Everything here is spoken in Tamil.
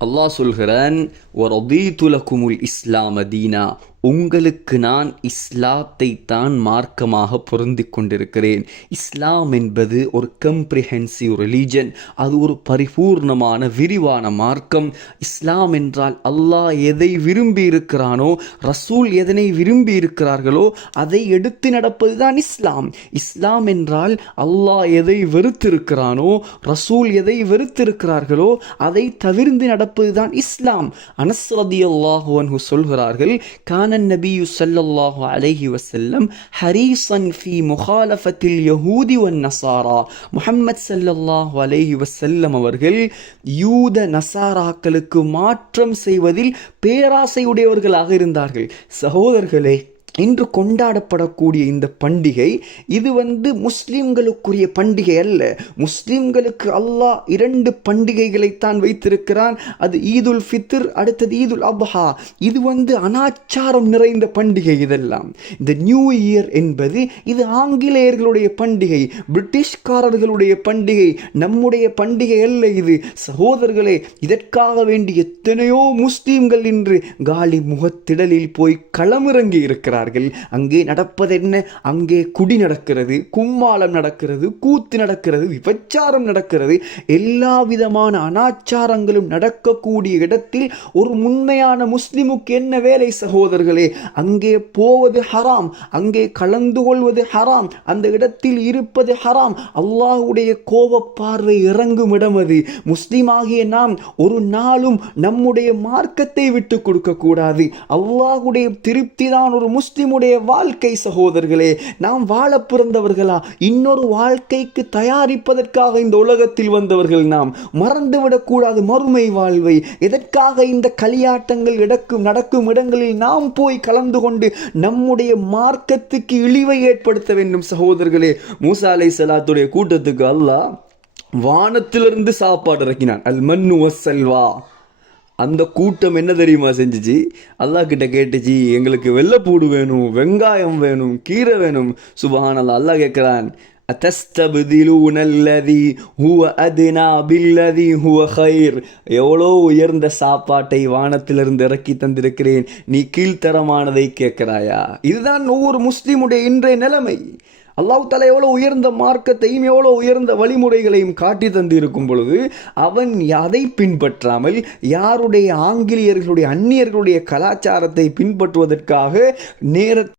அல்லாஹ் சொல்கிறான் ஒரதீத்து லக்குமுல் இஸ்லாம தீனா உங்களுக்கு நான் இஸ்லாத்தை தான் மார்க்கமாக பொருந்தி கொண்டிருக்கிறேன். இஸ்லாம் என்பது ஒரு கம்ப்ரிஹென்சிவ் ரிலீஜன் அது ஒரு பரிபூர்ணமான விரிவான மார்க்கம். இஸ்லாம் என்றால் அல்லாஹ் எதை விரும்பி இருக்கிறானோ ரசூல் எதனை விரும்பி இருக்கிறார்களோ அதை எடுத்து நடப்பது தான் இஸ்லாம். இஸ்லாம் என்றால் அல்லாஹ் எதை வெறுத்திருக்கிறானோ ரசூல் எதை வெறுத்திருக்கிறார்களோ அதை தவிர்ந்து நடப்பது தான் இஸ்லாம் அனஸ்ரதி அல்லாஹுவன்ஹு சொல்கிறார்கள் கான النبي صلى الله عليه وسلم حريصا في مخالفة اليهود والنصارى முஹம்மத் ஸல்லல்லாஹு அலைஹி வஸல்லம் அவர்கள் யூத நசாராக்களுக்கு மாற்றம் செய்வதில் பேராசையுடையவர்களாக இருந்தார்கள் சகோதரர்களே இன்று கொண்டாடப்படக்கூடிய இந்த பண்டிகை இது வந்து முஸ்லீம்களுக்குரிய பண்டிகை அல்ல. முஸ்லீம்களுக்கு அல்லாஹ் இரண்டு பண்டிகைகளைத்தான் வைத்திருக்கிறான். அது ஈதுல் ஃபித்ர் அடுத்தது ஈதுல் அப்ஹா இது வந்து அனாச்சாரம் நிறைந்த பண்டிகை இதெல்லாம். இந்த நியூ இயர் என்பது இது ஆங்கிலேயர்களுடைய பண்டிகை பிரிட்டிஷ்காரர்களுடைய பண்டிகை. நம்முடைய பண்டிகை அல்ல இது. சகோதரர்களே இதற்காக வேண்டி எத்தனையோ முஸ்லீம்கள் இன்று காலி முகத்திடலில் போய் களமிறங்கி இருக்கிறார் இருக்கிறார்கள் அங்கே நடப்பது என்ன அங்கே குடி நடக்கிறது கும்மாளம் நடக்கிறது கூத்து நடக்கிறது விபச்சாரம் நடக்கிறது. எல்லா விதமான அனாச்சாரங்களும் நடக்கக்கூடிய இடத்தில் ஒரு உண்மையான முஸ்லிமுக்கு என்ன வேலை சகோதரர்களே? அங்கே போவது ஹராம் அங்கே கலந்து கொள்வது ஹராம் அந்த இடத்தில் இருப்பது ஹராம். அல்லாஹுடைய கோப பார்வை இறங்கும் இடம் அது. முஸ்லிமாகிய நாம் ஒரு நாளும் நம்முடைய மார்க்கத்தை விட்டு கொடுக்க கூடாது. அல்லாஹுடைய திருப்தி தான் ஒரு முஸ்லிமுடைய வாழ்க்கை சகோதரர்களே நாம் வாழ பிறந்தவர்களா? இன்னொரு வாழ்க்கைக்கு தயாரிப்பதற்காக இந்த உலகத்தில் வந்தவர்கள் நாம். மறந்துவிடக்கூடாது மறுமை வாழ்வை. எதற்காக இந்த களியாட்டங்கள் இடக்கும் நடக்கும் இடங்களில் நாம் போய் கலந்து கொண்டு நம்முடைய மார்க்கத்துக்கு இழிவை ஏற்படுத்த வேண்டும் சகோதரர்களே. மூசா அலை சலாத்துடைய கூட்டத்துக்கு அல்லாஹ் வானத்திலிருந்து சாப்பாடு இறக்கினான். அல் மன்னு வசல்வா அந்த கூட்டம் என்ன தெரியுமா செஞ்சிச்சு? அல்லாஹ் கிட்ட கேட்டுச்சு எங்களுக்கு வெள்ளைப்பூடு வேணும் வெங்காயம் வேணும் கீரை வேணும். சுபஹான் அல்லாஹ் அல்லாஹ் கேட்குறான் அத்தஸ்தபுதிலூன அல்லதி ஹுவ அதுனா பில்லதி ஹுவ ஹைர் எவ்வளோ உயர்ந்த சாப்பாட்டை வானத்திலிருந்து இறக்கி தந்திருக்கிறேன் நீ கீழ்த்தரமானதை கேட்கிறாயா? இதுதான் ஒவ்வொரு முஸ்லீமுடைய இன்றைய நிலைமை. அல்லாஹ் தலா எவ்வளோ உயர்ந்த மார்க்கத்தையும் எவ்வளோ உயர்ந்த வழிமுறைகளையும் காட்டி தந்திருக்கும் பொழுது அவன் அதை பின்பற்றாமல் யாருடைய ஆங்கிலேயர்களுடைய அந்நியர்களுடைய கலாச்சாரத்தை பின்பற்றுவதற்காக நேர